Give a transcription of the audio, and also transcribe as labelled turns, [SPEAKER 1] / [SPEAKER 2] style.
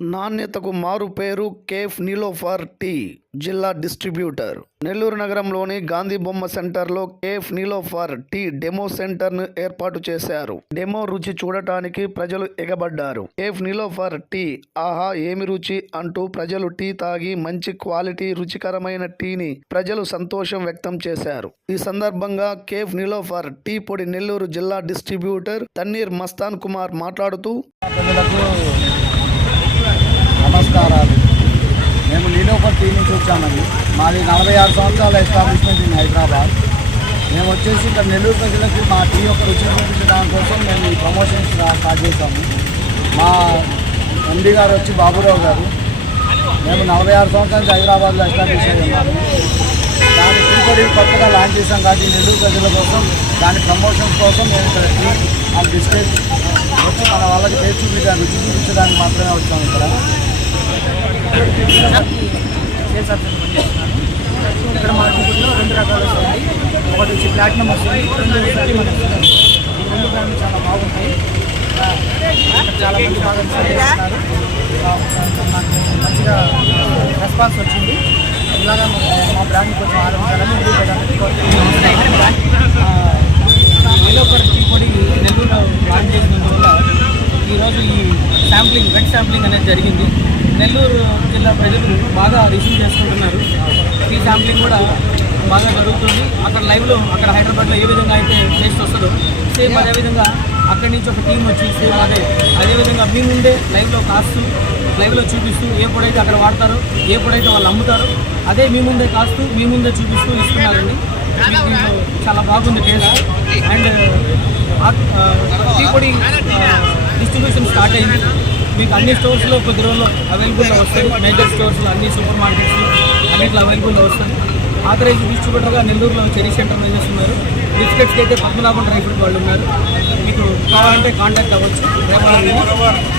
[SPEAKER 1] నాణ్యతకు మారు పేరు కేఫ్ నీలోఫర్ టీ జిల్లా డిస్ట్రిబ్యూటర్. నెల్లూరు నగరంలోని గాంధీ బొమ్మ సెంటర్లో కేఫ్ నీలోఫర్ టీ డెమో సెంటర్ను ఏర్పాటు చేశారు. డెమో రుచి చూడటానికి ప్రజలు ఎగబడ్డారు. కేఫ్ నీలోఫర్ టీ ఆహా ఏమి రుచి అంటూ ప్రజలు టీ తాగి మంచి క్వాలిటీ రుచికరమైన టీని ప్రజలు సంతోషం వ్యక్తం చేశారు. ఈ సందర్భంగా కేఫ్ నిలోఫర్ టీ పొడి నెల్లూరు జిల్లా డిస్ట్రిబ్యూటర్ తన్నీర్ మస్తాన్ కుమార్ మాట్లాడుతూ
[SPEAKER 2] ప్రజలకు నమస్కారాలు మేము లీలోపర్ టీ నుంచి వచ్చామండి మాది నలభై ఆరు సంవత్సరాల ఎస్టాబ్లిష్మెంట్ ఇన్ హైదరాబాద్. మేము వచ్చేసి ఇక్కడ నెల్లూరు ప్రజలకు మా టీ యొక్క రుచి చూపించడం కోసం మేము ఈ ప్రమోషన్స్ స్టార్ట్ చేశాము. మా ఎండి గారు వచ్చి బాబురావు గారు. మేము నలభై ఆరు సంవత్సరాలు హైదరాబాద్లో ఎస్టాబ్లిష్ అయి ఉన్నాము. దాని టీ కొత్తగా లాంచ్ చేశాం కాబట్టి నెల్లూరు ప్రజల కోసం దాని ప్రమోషన్స్ కోసం మేము ఇక్కడ టీ అండ్ బిస్కెట్ వచ్చి మన వాళ్ళకి పేరు చూపించడానికి రుచి చూపించడానికి మాత్రమే వచ్చాము ఇక్కడ.
[SPEAKER 3] సేల్స్ ఆఫీసర్ పనిచేస్తున్నాను ఇక్కడ మా టికెట్లో రెండు రకాలు వస్తాయి. ఒకటి వచ్చి ప్లాటినం వస్తుంది రెండు ప్లాటినం వస్తుంది. ఈ రెండు బ్రాండ్లు చాలా బాగుంటాయి. చాలా మంది బాగా చేస్తున్నారు నాకు మంచిగా రెస్పాన్స్ వచ్చింది. ఇలాగా మా- బ్రాండ్ కొంచెం ఆరంభించాలని ముందుకు వెళ్ళడానికి టీ పొడి నెల్లూరులో లాంచ్ చేసినందువల్ల ఈరోజు ఈ శాంప్లింగ్ వెట్ శాంప్లింగ్ అనేది జరిగింది. నెల్లూరు జిల్లా ప్రజలు బాగా రిసీవ్ చేసుకుంటున్నారు. ఈ శాంప్లింగ్ కూడా బాగా జరుగుతుంది. అక్కడ లైవ్లో అక్కడ హైదరాబాద్లో ఏ విధంగా అయితే టేస్ట్ వస్తుందో సేమ్ అదేవిధంగా అక్కడి నుంచి ఒక టీం వచ్చి సేమ్ అదే అదేవిధంగా మీ ముందే లైవ్లో కాస్తూ లైవ్లో చూపిస్తూ ఏ పొడైతే అక్కడ వాడతారో ఏ పొడైతే వాళ్ళు అమ్ముతారో అదే మీ ముందే కాస్తూ మీ ముందే చూపిస్తూ ఇస్తున్నారండి. చాలా బాగుంది టేస్ట్. అండ్ టీ పొడి డిస్ట్రిబ్యూషన్ స్టార్ట్ అయింది. మీకు అన్ని స్టోర్స్లో కొద్ది రోజుల్లో అవైలబుల్గా వస్తాయి. మేజర్ స్టోర్స్లో అన్ని సూపర్ మార్కెట్స్లో అన్నిట్లో అవైలబుల్గా వస్తాయి. ఆథరైజ్ డిస్ట్రిబ్యూటర్గా నెల్లూరులో చెరీ సెంటర్ మేనేజర్స్ ఉన్నారు. బిస్కెట్స్కి అయితే పద్మనాభం డ్రై ఫ్రూట్ వాళ్ళు ఉన్నారు. మీకు కావాలంటే కాంటాక్ట్ అవ్వచ్చు. రేపటి